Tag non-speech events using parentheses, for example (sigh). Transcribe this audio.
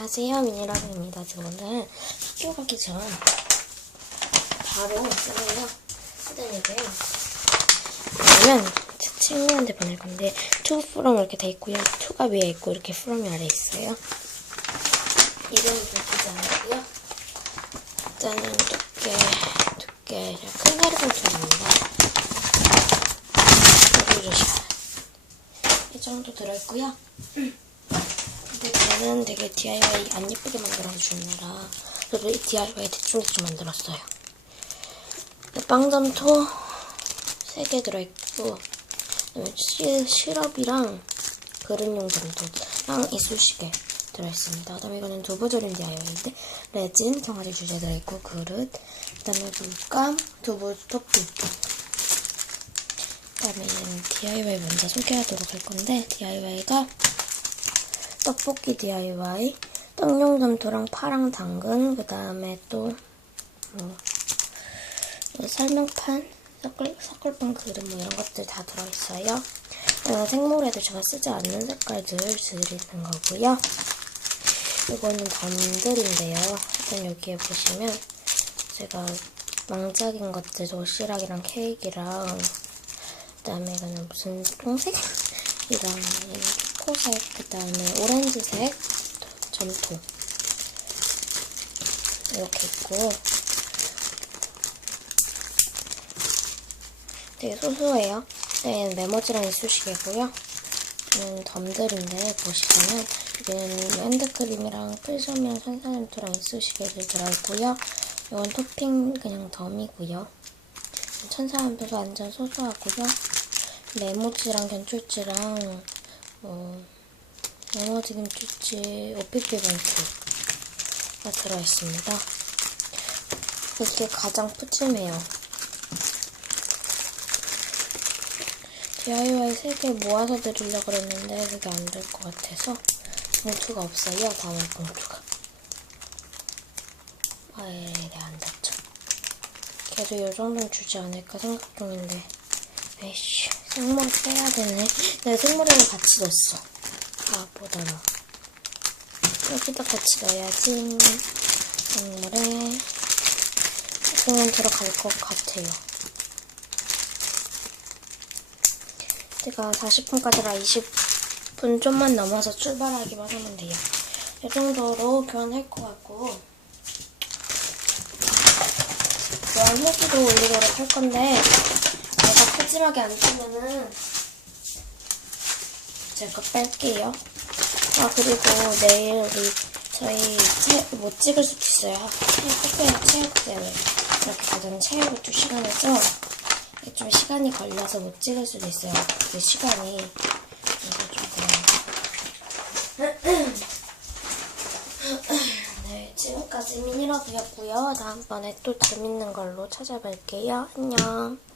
안녕하세요 미니라브입니다. 저 오늘 학교 가기 전 바로 쓰는요 쓰다니고요. 그러면 제 친구한테 보낼 건데 투 프롬 이렇게 돼 있고요. 투가 위에 있고 이렇게 프롬이 아래 있어요. 이름은 밝히지 않고요. 일단은 두께 두께 큰 조심. 이 정도 들어있고요. 근데 저는 되게 DIY 안 예쁘게 만들어 주느라 이 DIY 대충대충 만들었어요. 빵점토 3개 들어있고 시럽이랑 그릇용 점토랑 이쑤시개 들어있습니다. 그 다음에 이거는 두부조림 DIY인데 레진, 경아리 주제 들어있고 그릇 그 다음에 물감, 두부 토핑 그 다음에는 DIY 먼저 소개하도록 할 건데 DIY가 떡볶이 DIY, 떡용 점토랑 파랑 당근, 그 다음에 또, 뭐, 설명판, 섞을, 섞을판 그릇 뭐 이런 것들 다 들어있어요. 이건 생물에도 제가 쓰지 않는 색깔들 드리는 거고요. 이거는 덤들인데요. 일단 여기에 보시면 제가 망작인 것들 도시락이랑 케이크랑 그다음에 이거는 무슨 똥색? (laughs) 이랑 초코색, 그 다음에 오렌지색 점토 이렇게 있고 되게 소소해요. 네, 메모지랑 이쑤시개고요. 음, 덤들인데 보시면은 여기는 핸드크림이랑 필소면 산산염토랑 이쑤시개들 들어있고요. 이건 토핑 그냥 덤이고요. 천사염토도 완전 소소하고요. 메모지랑 견출지랑 뭐 메모지 김치찌 오피피 봉투가 들어있습니다. 이게 가장 푸짐해요. DIY 3개 모아서 드리려고 그랬는데 그게 안 될 것 같아서 봉투가 없어요. 다음 봉투가. 아예 안 닿죠. 계속 이 정도는 주지 않을까 생각 중인데 에이씨 생물 빼야 되네. 내가 생물에는 같이 넣었어. 아 보다가 여기다 같이 넣어야지 생물에 조금 들어갈 것 같아요. 제가 40분까지라 20분 좀만 넘어서 출발하기만 하면 돼요. 이 정도로 교환할 것 같고 후기도 올리도록 할 건데 푸짐하게 안 뜨면은 제가 뺄게요. 아 그리고 내일 우리 저희 체, 못 찍을 수도 있어요. 체육 체육 대회 이렇게 가자면 체육을 두 시간이죠. 좀 시간이 걸려서 못 찍을 수도 있어요. 그 시간이 그래서 조금 (clears throat) 네 지금까지 미니러브였고요. 다음번에 또 재밌는 걸로 찾아뵐게요. 안녕.